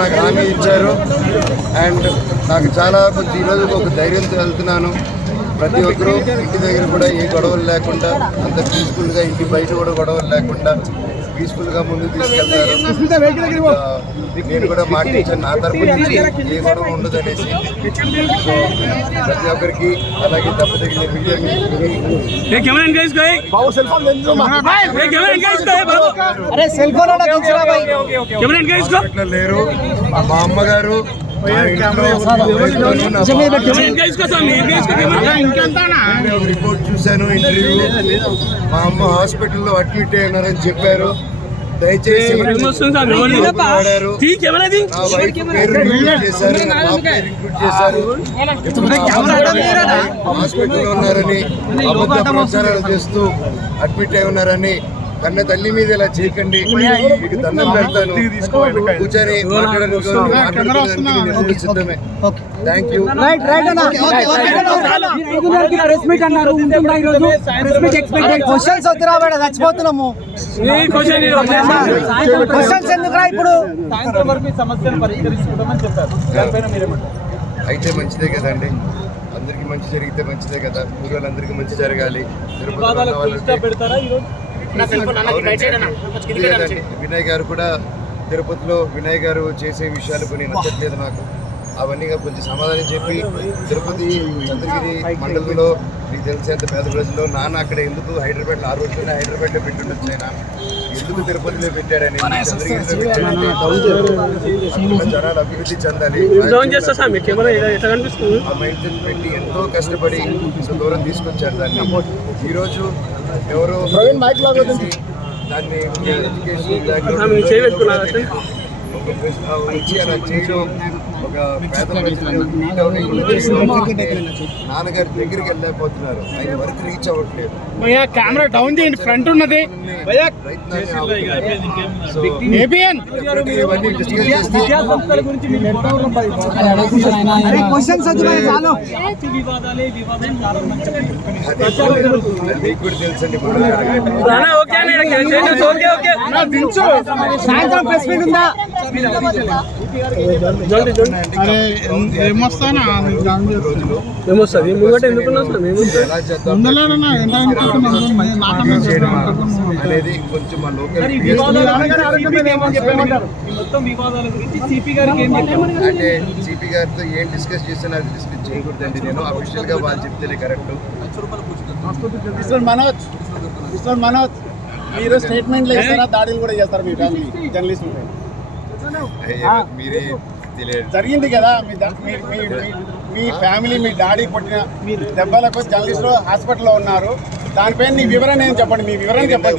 నాకు హామీ ఇచ్చారు. అండ్ నాకు చాలా కొంచెం ఈరోజు ఒక ధైర్యంతో వెళ్తున్నాను. ప్రతి ఒక్కరూ ఇంటి దగ్గర కూడా ఏ గొడవలు లేకుండా అంత పీస్ఫుల్గా, ఇంటి బయట కూడా గొడవలు లేకుండా పీస్ఫుల్గా ముందుకు తీసుకెళ్తారు. నేను కూడా మాటించాను నా తరపు నుంచి ఏ గొడవ ఉండదు అనేసి. సో ప్రతి ఒక్కరికి అలాగే దెబ్బతగిన లేరు. మా అమ్మగారు రిపోర్ట్ చూశాను, ఇంటర్వ్యూ. మా అమ్మ హాస్పిటల్లో అడ్మిట్ అయినారని చెప్పారు. దయచేసి హాస్పిటల్లో ఉన్నారని అబద్ధ ప్రచారాలు చేస్తూ అడ్మిట్ అయి ఉన్నారని కన్న తల్లి మీద ఇలా చేయకండి. మీకు దండం పెడతాను. కూర్చొని మాట్లాడడానికి సిద్ధమే. Thank you. చచ్చిపోతున్నాము అయితే మంచిదే కదండి. అందరికి మంచి జరిగితే మంచిదే కదా. ఊళ్ళందరికీ మంచి జరగాలి. వినయ్ గారు కూడా తిరుపతిలో వినయ్ గారు చేసే విషయాలు కొన్ని నచ్చట్లేదు నాకు. అవన్నీ కొంచెం సమాధానం చెప్పి తిరుపతి చంద్రగిరి మండలంలో మీకు తెలిసేంత పేద ప్రజల్లో నాన్న అక్కడ ఎందుకు హైదరాబాద్లో ఆ రోజున హైదరాబాద్లో పెట్టుండొచ్చు, ఆయన ఎందుకు తిరుపతిలో పెట్టాడని, చంద్రగిరిలో పెట్టాడని జనాలు అభివృద్ధి చెందాలి. ఆ మైండ్ సెట్ పెట్టి ఎంతో కష్టపడి దూరం తీసుకొచ్చారు దాన్ని. ఈరోజు ఎవరో దాన్ని అలా చేయడం ఒక పేద నాన్నగారి దగ్గరికి వెళ్ళలేకపోతున్నారు. ఆయన వరకు రీచ్ అవ్వట్లేదు. కెమెరా డౌన్ చేయండి, ఫ్రంట్ ఉన్నది. మీకు కూడా తెలుసండి. సాయంత్రం ప్రెస్ మీట్ ఉందా? అనేది కొంచెం మా లోకల్ అంటే సిపి గారితో ఏం డిస్కస్ చేస్తానో అది డిస్కస్ చేయకూడదండి. నేను అఫీషియల్ గా వాళ్ళు చెప్తేనే కరెక్ట్. మనోజ్ మీరు స్టేట్మెంట్లు ఇస్తారా, దాడులు కూడా చేస్తారు మీ ఫ్యామిలీ జర్నలిస్ట్? మీరే తెలియదు జరిగింది కదా మీ ఫ్యామిలీ, మీ డాడీ కొట్టిన దెబ్బలకు జర్నలిస్టులు హాస్పిటల్లో ఉన్నారు. దానిపైన నీ వివరణ ఏం చెప్పండి, మీ వివరణ చెప్పండి.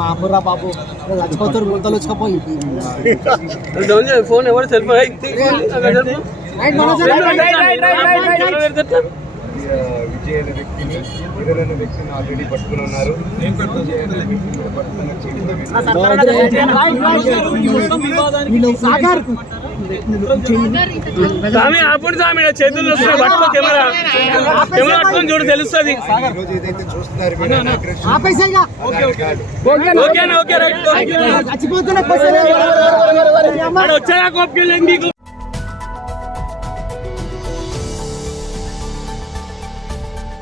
మాపురా బాబు చచ్చిపోతారు, గుంతలు వచ్చకపోయి ఫోన్ ఎవరు సెల్ విజయ్ అనే వ్యక్తిని, అనే వ్యక్తిని ఆల్రెడీ పట్టుకుని ఉన్నారు. చేతుల్లో చూడు తెలుస్తుంది. ఏదైతే చూస్తున్నారు వచ్చాక